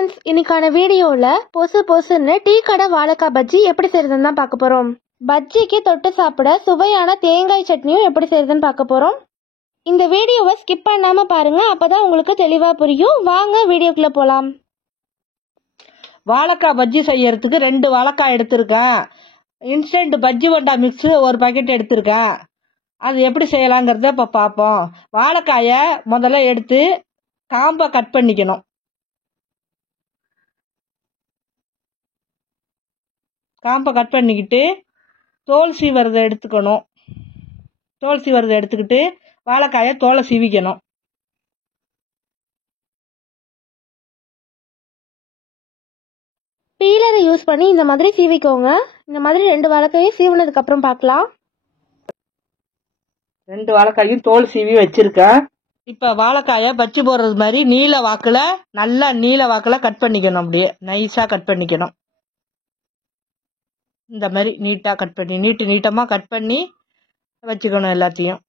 Friends, இன்னைக்கான வீடியோவில் பொசுன்னு tea கடை வாழைக்காய் பஜ்ஜி எப்படி செய்யறதுன்னு தான் பார்க்க போகிறோம். பஜ்ஜிக்கு தொட்டு சாப்பிட சுவையான தேங்காய் சட்னியும் எப்படி செய்யறதுன்னு பார்க்க போகிறோம். இந்த வீடியோவை ஸ்கிப் பண்ணாமல் பாருங்கள், அப்போ தான் உங்களுக்கு தெளிவாக புரியும். வாங்க வீடியோக்குள்ளே போகலாம். வாழைக்காய் பஜ்ஜி செய்யறதுக்கு 2 வாழைக்காய் எடுத்திருக்கேன். இன்ஸ்டன்ட் பஜ்ஜி போண்டா மிக்ஸ் ஒரு பாக்கெட் எடுத்திருக்கேன். அது எப்படி செய்யலாங்கிறத இப்போ பார்ப்போம். வாழைக்காயை முதல்ல எடுத்து காம்பை கட் பண்ணிக்கணும். காம்பை கட் பண்ணிக்கிட்டு தோல் சீவரதை எடுத்துக்கணும். தோல் சீவரதை எடுத்துக்கிட்டு வாழைக்காயை தோலை சீவிக்கணும். பீலரை யூஸ் பண்ணி இந்த மாதிரி சீவிக்கோங்க. இந்த மாதிரி 2 வாழைக்காயும் சீவினதுக்கு அப்புறம் பார்க்கலாம். 2 வாழைக்காயும் தோல் சீவி வச்சிருக்கேன். இப்போ வாழைக்காயை பஜ்ஜி போடுறது மாதிரி நல்லா நீல வாக்கில் கட் பண்ணிக்கணும். அப்படியே நைஸாக கட் பண்ணிக்கணும். இந்த மாதிரி நீட்டாக கட் பண்ணி நீட்டமாக கட் பண்ணி வச்சுக்கணும். எல்லாத்தையும்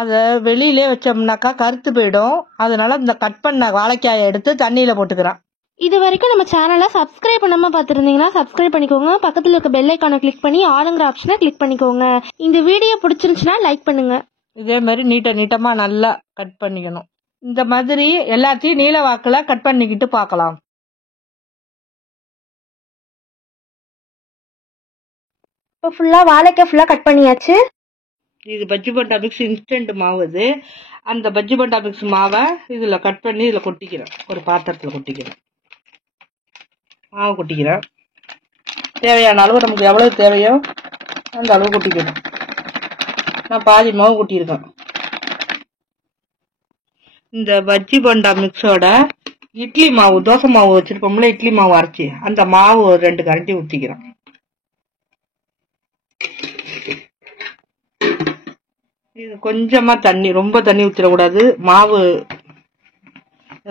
அதை வெளியிலே வச்சோம்னாக்கா கருத்து போயிடும். அதனால இந்த கட் பண்ண வாழைக்காயை எடுத்து தண்ணியில் போட்டுக்கிறேன். இது வரைக்கும் நம்ம சேனலை சப்ஸ்கிரைப் பண்ணாமல் பார்த்துருந்தீங்கன்னா சப்ஸ்கிரைப் பண்ணிக்கோங்க. பக்கத்தில் இருக்க பெல் ஐக்கானை கிளிக் பண்ணி ஆளுங்கிற ஆப்ஷனை கிளிக் பண்ணிக்கோங்க. இந்த வீடியோ பிடிச்சிருந்துச்சுன்னா லைக் பண்ணுங்க. இதே மாதிரி நீட்டமாக நல்லா கட் பண்ணிக்கணும். இந்த மாதிரி எல்லாத்தையும் நீல வாக்கில் கட் பண்ணிக்கிட்டு பார்க்கலாம். இப்போ ஃபுல்லாக வாழைக்காய் ஃபுல்லாக கட் பண்ணியாச்சு. இது பஜ்ஜி போண்டா மிக்ஸ் இன்ஸ்டன்ட் மாவு. இது அந்த பஜ்ஜி போண்டா மிக்ஸ் மாவை இதில் கட் பண்ணி இதில் கொட்டிக்கிறேன். ஒரு பாத்திரத்தில் கொட்டிக்கிறேன். மாவு கொட்டிக்கிறேன். தேவையான அளவு நமக்கு எவ்வளவு தேவையோ அந்த அளவு கொட்டிக்கணும். நான் பாதி மாவு கொட்டியிருக்கேன். இந்த பஜ்ஜி போண்டா மிக்ஸோட இட்லி மாவு, தோசை மாவு வச்சிருப்போம்ல, இட்லி மாவு அரைச்சி அந்த மாவு ஒரு 2 கரண்டி ஊற்றிக்கிறேன். இது கொஞ்சமா தண்ணி, ரொம்ப தண்ணி ஊற்றிடக்கூடாது. மாவு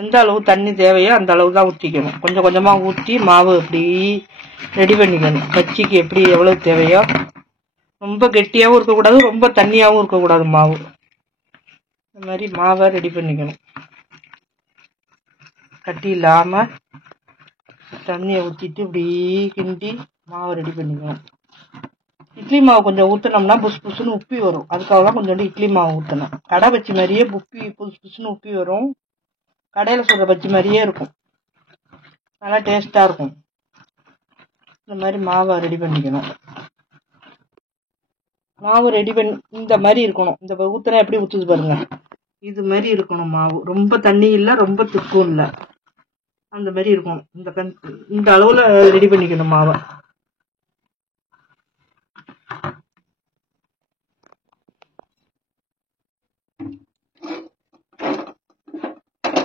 எந்த அளவு தண்ணி தேவையோ அந்த அளவு தான் ஊற்றிக்கணும். கொஞ்சம் கொஞ்சமாக ஊற்றி மாவு இப்படி ரெடி பண்ணிக்கணும். பஜ்ஜிக்கு எப்படி எவ்வளவு தேவையோ. ரொம்ப கெட்டியாகவும் இருக்கக்கூடாது, ரொம்ப தண்ணியாகவும் இருக்கக்கூடாது மாவு. இந்த மாதிரி மாவை ரெடி பண்ணிக்கணும். கட்டி இல்லாமல் தண்ணியை ஊற்றிட்டு இப்படி கிண்டி மாவை ரெடி பண்ணிக்கணும். இட்லி மாவு கொஞ்சம் ஊற்றினோம்னா புஸ் புசுன்னு உப்பி வரும். அதுக்காக தான் கொஞ்சோண்டு இட்லி மாவு ஊற்றணும். கடை பஜ்ஜி மாதிரியே புஸ் புசுன்னு உப்பி வரும். கடையில் சொல்கிற பஜ்ஜி மாதிரியே இருக்கும். நல்லா டேஸ்ட்டாக இருக்கும். இந்த மாதிரி மாவை ரெடி பண்ணிக்கணும். மாவு ரெடி பண்ணி இந்த மாதிரி இருக்கணும். இந்த ஊற்றுனா எப்படி ஊற்றுது பாருங்க, இது மாதிரி இருக்கணும் மாவு. ரொம்ப தண்ணி இல்லை, ரொம்ப திக்கும் இல்லை, அந்த மாதிரி இருக்கணும். இந்த அளவில் ரெடி பண்ணிக்கணும் மாவை.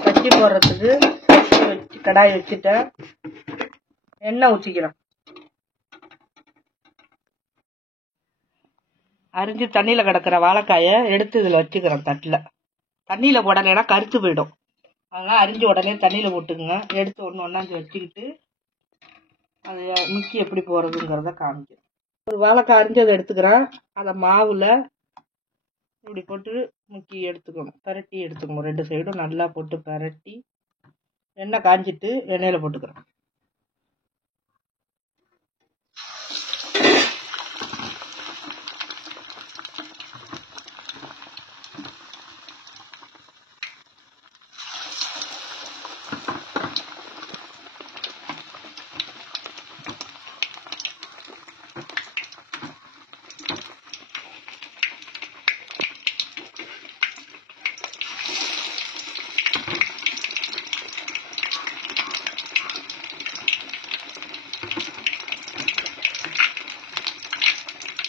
பஜ்ஜி போடுறதுக்கு கடாய் வச்சுட்டேன். எண்ணெய் ஊற்றிக்கிறேன். அரிஞ்சு தண்ணியில் கிடக்கிற வாழைக்காயை எடுத்து இதில் வச்சுக்கிறேன் தட்டில். தண்ணியில் போடலைன்னா கருத்து போயிடும். அதனால் அரிஞ்சு உடனே தண்ணியில் போட்டுக்குங்க. எடுத்து ஒன்று வச்சுக்கிட்டு அது முக்கி எப்படி போடுறதுங்கிறத காமிக்கிறேன். ஒரு வாழைக்காய் அரிஞ்சு அதை எடுத்துக்கிறேன். அதை மாவில் இப்படி போட்டு முக்கி எடுத்துக்கணும். பரட்டி எடுத்துக்கணும். 2 சைடும் நல்லா போட்டு பரட்டி எண்ணெய் காஞ்சிட்டு எண்ணெயில் போட்டுக்கிறேன்.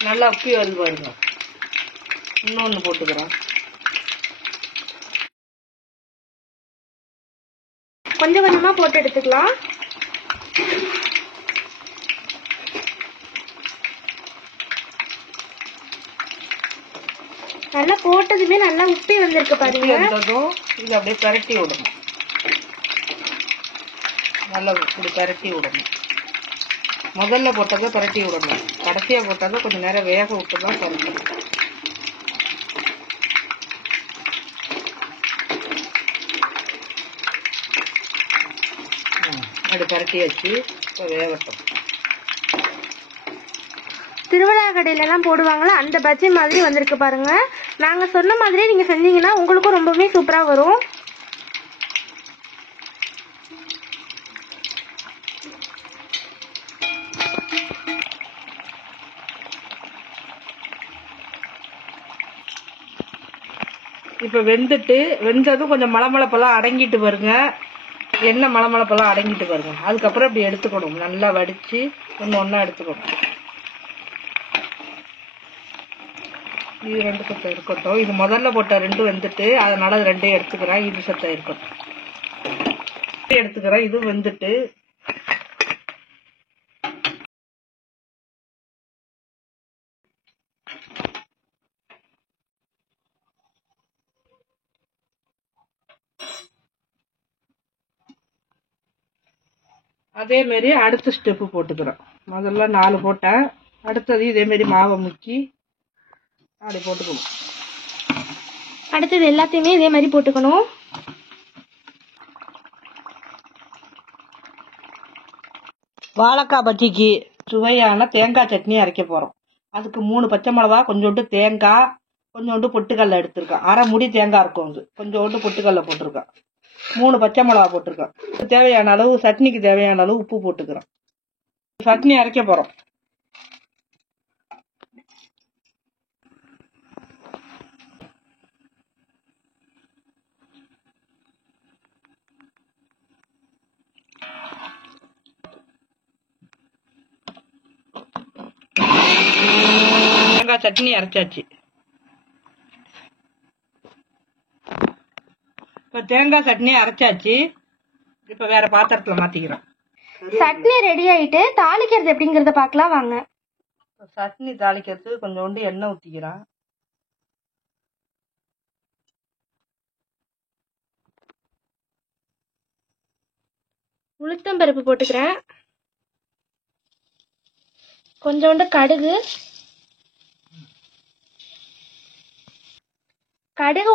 நல்லா உப்பி வருது பாருங்க. இன்னொன்று போட்டுக்கிறேன். கொஞ்சம் கொஞ்சமாக போட்டு எடுத்துக்கலாம். நல்லா போட்டதுமே நல்லா உப்பி வந்திருக்கு பாருங்க. இது அப்படியே பரட்டி விடணும். நல்லா இப்படி பரட்டி விடணும். முதல்ல போட்டதை பரட்டி விடணும். கடைசியாக போட்டதை கொஞ்சம் நேரம் வேக விட்டு தான் பரட்டணும். 2 பரட்டியாச்சு. இப்போ வேகட்டும். திருவிழா கடையிலலாம் போடுவாங்களா அந்த பஜ்ஜி மாதிரி வந்திருக்கு பாருங்க. நாங்கள் சொன்ன மாதிரியே நீங்கள் செஞ்சீங்கன்னா உங்களுக்கும் ரொம்பவே சூப்பராக வரும். இப்போ வெந்ததும் கொஞ்சம் மலமளப்பெல்லாம் அடங்கிட்டு வருங்க. எண்ணெய் மலமளப்பெல்லாம் அடங்கிட்டு வருங்க. அதுக்கப்புறம் இப்படி எடுத்துக்கணும். நல்லா வடித்து ஒன்றா எடுத்துக்கணும். இது 2 சத்தை இருக்கட்டும். இது முதல்ல போட்ட 2 வெந்துட்டு அதனால அது 2 எடுத்துக்கிறேன். இது சத்தை இருக்கட்டும் எடுத்துக்கிறேன். இது வெந்துட்டு அதேமாரி அடுத்த ஸ்டெப்பு போட்டுக்கிறேன். முதல்ல 4 போட்டேன். அடுத்தது இதேமாரி மாவை முக்கி அப்படி போட்டுக்கணும். அடுத்தது எல்லாத்தையுமே இதே மாதிரி போட்டுக்கணும். வாழைக்காய் பஜ்ஜிக்கு சுவையான தேங்காய் சட்னி அரைக்க போகிறோம். அதுக்கு 3 பச்சை மிளகா, கொஞ்சோண்டு தேங்காய், கொஞ்சோண்டு பொட்டுக்கடலை எடுத்துருக்கேன். அரை முடி தேங்காய் இருக்கும். அது கொஞ்சோண்டு பொட்டுக்கடலை போட்டிருக்கேன். 3 பச்சை மிளகா போட்டிருக்கேன். தேவையான அளவு சட்னிக்கு தேவையான அளவு உப்பு போட்டுக்கிறேன். சட்னி அரைக்க போகிறோம். தேங்காய் சட்னி அரைச்சாச்சு. இப்போ தேங்காய் சட்னி அரைச்சாச்சு. இப்போ வேற பாத்திரத்துல மாத்திக்கிறோம். சட்னி ரெடி ஆயிட்டு தாளிக்கிறது எப்படிங்கறத பார்க்கலாம் வாங்க. சட்னி தாளிக்கிறது கொஞ்சோண்டு எண்ணெய் ஊற்றிக்கிறேன். உளுத்தம்பருப்பு போட்டுக்கிறேன். கொஞ்சோண்டு கடுகு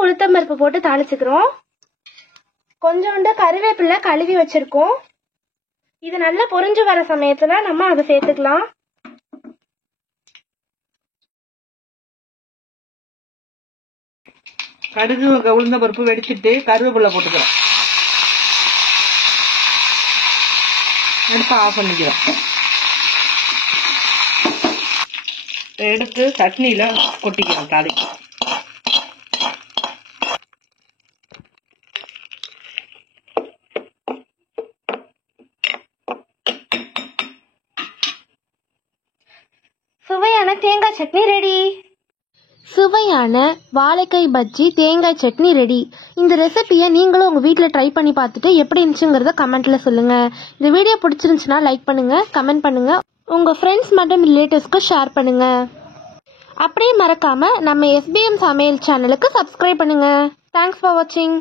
உளுத்தம்பருப்பு போட்டு தாளிச்சுக்கிறோம். கொஞ்சோண்டு கருவேப்பிலை கழுவி வச்சிருக்கோம். இது நல்லா பொரிஞ்சு வர சமயத்துல நம்ம அதை சேர்த்துக்கலாம். கடுகு உளுந்த பருப்பு வெடிச்சிட்டு கருவேப்பிலை போட்டுக்கிறோம். எடுத்து ஆஃப் பண்ணிக்கிறோம். எடுத்து சட்னியில கொட்டிக்கிறோம். தாளிக்கு சுவையான தேங்காய் சட்னி ரெடி. சுவையான வாழைக்காய் பஜ்ஜி தேங்காய் சட்னி ரெடி. இந்த ரெசிபியை நீங்களும் உங்கள் வீட்டில் ட்ரை பண்ணி பார்த்துட்டு எப்படி இருந்துச்சுங்கிறத கமெண்ட்டில் சொல்லுங்கள். இந்த வீடியோ பிடிச்சிருந்துச்சுன்னா லைக் பண்ணுங்கள், கமெண்ட் பண்ணுங்கள், உங்கள் ஃப்ரெண்ட்ஸ் மற்றும் ரிலேட்டிவ்ஸ்க்கு ஷேர் பண்ணுங்கள். அப்படியே மறக்காமல் நம்ம SBM சமையல் சேனலுக்கு சப்ஸ்கிரைப் பண்ணுங்கள். தேங்க்ஸ் ஃபார் வாட்சிங்.